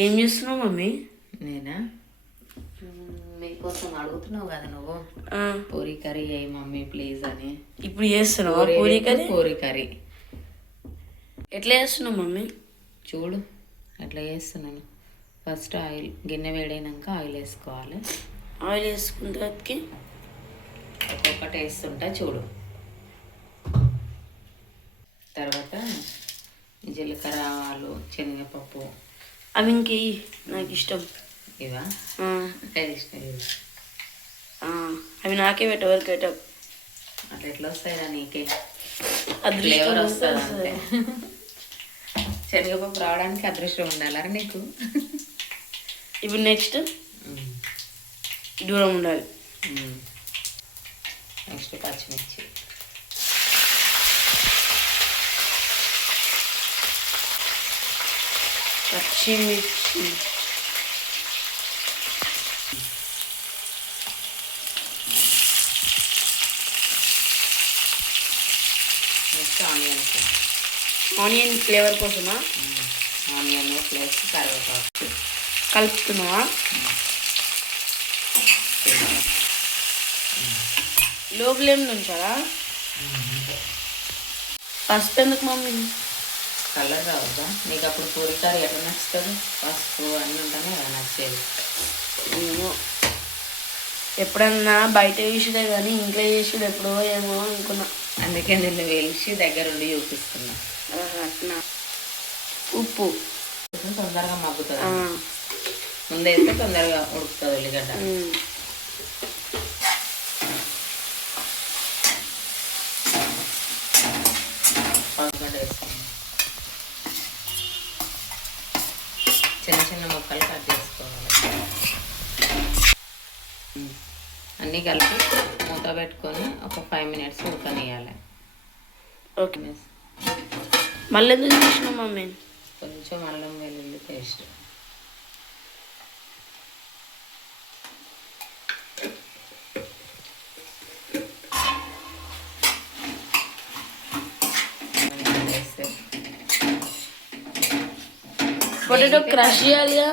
ఏం చేస్తున్నావు మమ్మీ? నేనా? మీకోసం అడుగుతున్నావు కదా నువ్వు, పూరీ కర్రీ అయ్యి మమ్మీ ప్లీజ్ అని. ఇప్పుడు చేస్తున్నావా పూరీ కర్రీ? పూరీ కర్రీ ఎట్లా చేస్తున్నావు మమ్మీ? చూడు ఎట్లా చేస్తున్నాను. ఫస్ట్ ఆయిల్, గిన్నె వేడైనాక ఆయిల్ వేసుకోవాలి. ఆయిల్ వేసుకున్న తర్వాతకి ఒక్కొక్కటి వేస్తుంటా చూడు. తర్వాత జీలకర్ర, ఆవాలు, శనగపప్పు, అవి ఇంకే నాకు ఇష్టం. ఇవా ఇష్టం ఇవి. అవి నాకే పెట్టవరకు పెట్టవు. అట్లా ఎట్లా వస్తాయిరా నీకే? ఫ్లేవర్ వస్తుంది అంతే. శనగపప్పు రావడానికి అదృష్టం ఉండాలరా నీకు. ఇప్పుడు నెక్స్ట్ దూరం ఉండాలి. నెక్స్ట్ పచ్చిమిర్చి, పచ్చిమిర్చి, నెక్స్ట్ ఆనియన్స్. ఆనియన్ ఫ్లేవర్ కోసమా? ఆనియన్ ప్లస్ కరివేపాకు కలుపుతున్నావా? లో ఫ్లేమ్లో ఉంచాలా? పసుపు ఎందుకు మమ్మీ? కలర్ రావద్దా నీకు? అప్పుడు పూరీ కర్రీ ఎట్లా నచ్చుతుంది? పసుపు అన్నీ ఉంటానే కదా నచ్చేది. ఏమో, ఎప్పుడన్నా బయట చేసేదే కానీ ఇంట్లో చేసేది ఎప్పుడో ఏమో అనుకున్నా. అందుకే నిన్ను వెలిసి దగ్గరుండి చూపిస్తున్నా. అట్లా ఉప్పు తొందరగా మగ్గుతుంది. ముందైతే తొందరగా ఉడుకుతుంది ఉల్లిగడ్డ. పసుగడ్డ వేసుకున్నాం. చిన్న చిన్న ముక్కలు కట్ చేసుకోవాలి. అన్నీ కలిపి మూత పెట్టుకొని ఒక 5 minutes ఉడకనియాలి. ఓకే. మళ్ళీ ఎందుకు చేసినావు మమ్మీ? కొంచెం అల్లం వెల్లుల్లి పేస్ట్, పొటాటో క్రష్ చేయాలిగా?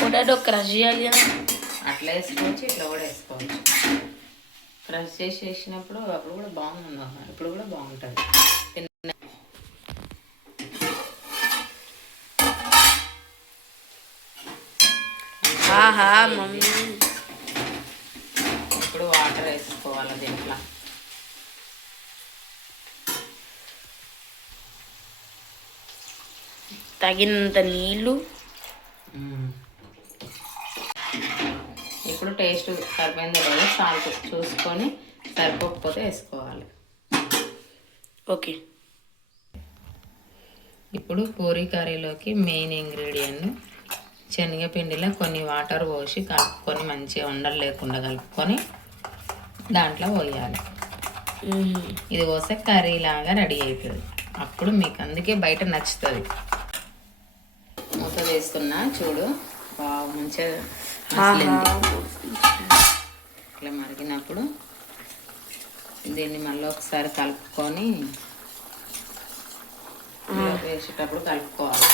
పొటాటో క్రష్ చేయాలిగా? అట్లా వేసుకోవచ్చు, ఇట్లా కూడా వేసుకోవచ్చు. క్రష్ చేసి వేసినప్పుడు అప్పుడు కూడా బాగుంది, ఇప్పుడు కూడా బాగుంటుంది. ఆహా మమ్మీ, ఇప్పుడు వాటర్ వేసుకోవాలి దీంట్లో. తగినంత నీళ్ళు. ఇప్పుడు టేస్ట్ సరిపోయిందో లేదో సాల్ట్ చూసుకొని, సరిపోకపోతే వేసుకోవాలి. ఓకే. ఇప్పుడు పూరీ కర్రీలోకి మెయిన్ ఇంగ్రీడియంట్ శనగపిండిలో కొన్ని వాటర్ పోసి కలుపుకొని, మంచిగా ఉండలు లేకుండా కలుపుకొని దాంట్లో పోయాలి. ఇది పోస్తే కర్రీ లాగా రెడీ అవుతుంది. అప్పుడు మీకు అందుకే బయట నచ్చుతుంది. మూత వేస్తున్నా చూడు, బాగా మంచిగా ఇట్లా మరిగినప్పుడు దీన్ని మళ్ళీ ఒకసారి కలుపుకొని వేసేటప్పుడు కలుపుకోవాలి.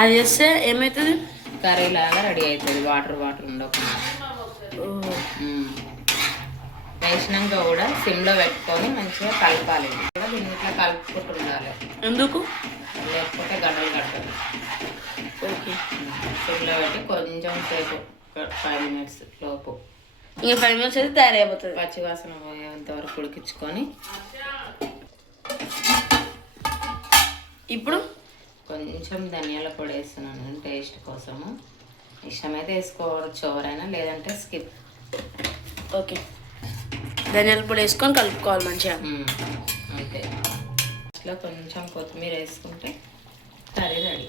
అది చేస్తే ఏమవుతుంది? కర్రీ లాగా రెడీ అవుతుంది, వాటర్ వాటర్ ఉండకుండా. వేసినాక కూడా సిమ్లో పెట్టుకొని మంచిగా కలపాలి. కూడా దీన్ని ఇట్లా కలుపుకుంటూ ఉండాలి. ఎందుకు? లేకపోతే గడ్డలు కట్టదు. ఓకే. సిమ్లో పెట్టి కొంచెం సేపు 5 minutes లోపు, ఇంకా 5 minutes అయితే తయారైపోతుంది. పచ్చివాసన పోయేంత వరకు ఉడికించుకొని ఇప్పుడు కొంచెం ధనియాల పొడి వేస్తున్నాను టేస్ట్ కోసము. ఇష్టమైతే వేసుకోవచ్చు ఎవరైనా, లేదంటే స్కిప్. ఓకే. ధనియాల పొడి వేసుకొని కలుపుకోవాలి మంచిగా. అంతే. ఇట్లా కొంచెం కొత్తిమీర వేసుకుంటే curry ready,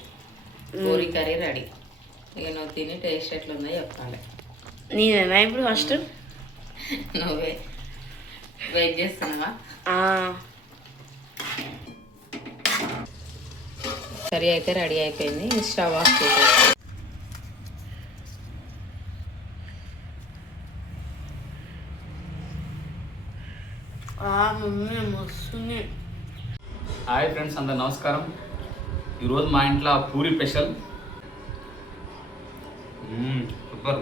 Puri curry ready. ఇక నువ్వు తిని టేస్ట్ ఎట్లుందో చెప్పాలి. నేనేనా ఇప్పుడు ఫస్ట్? నువ్వే వెయిట్ చేస్తున్నావా? కర్రీ అయితే రెడీ అయిపోయింది. స్టవ్ ఆఫ్ చేసేసి మమ్మీ మస్తుంది. హాయ్ ఫ్రెండ్స్, అందరు నమస్కారం. ఈరోజు మా ఇంట్లో పూరి స్పెషల్. సూపర్.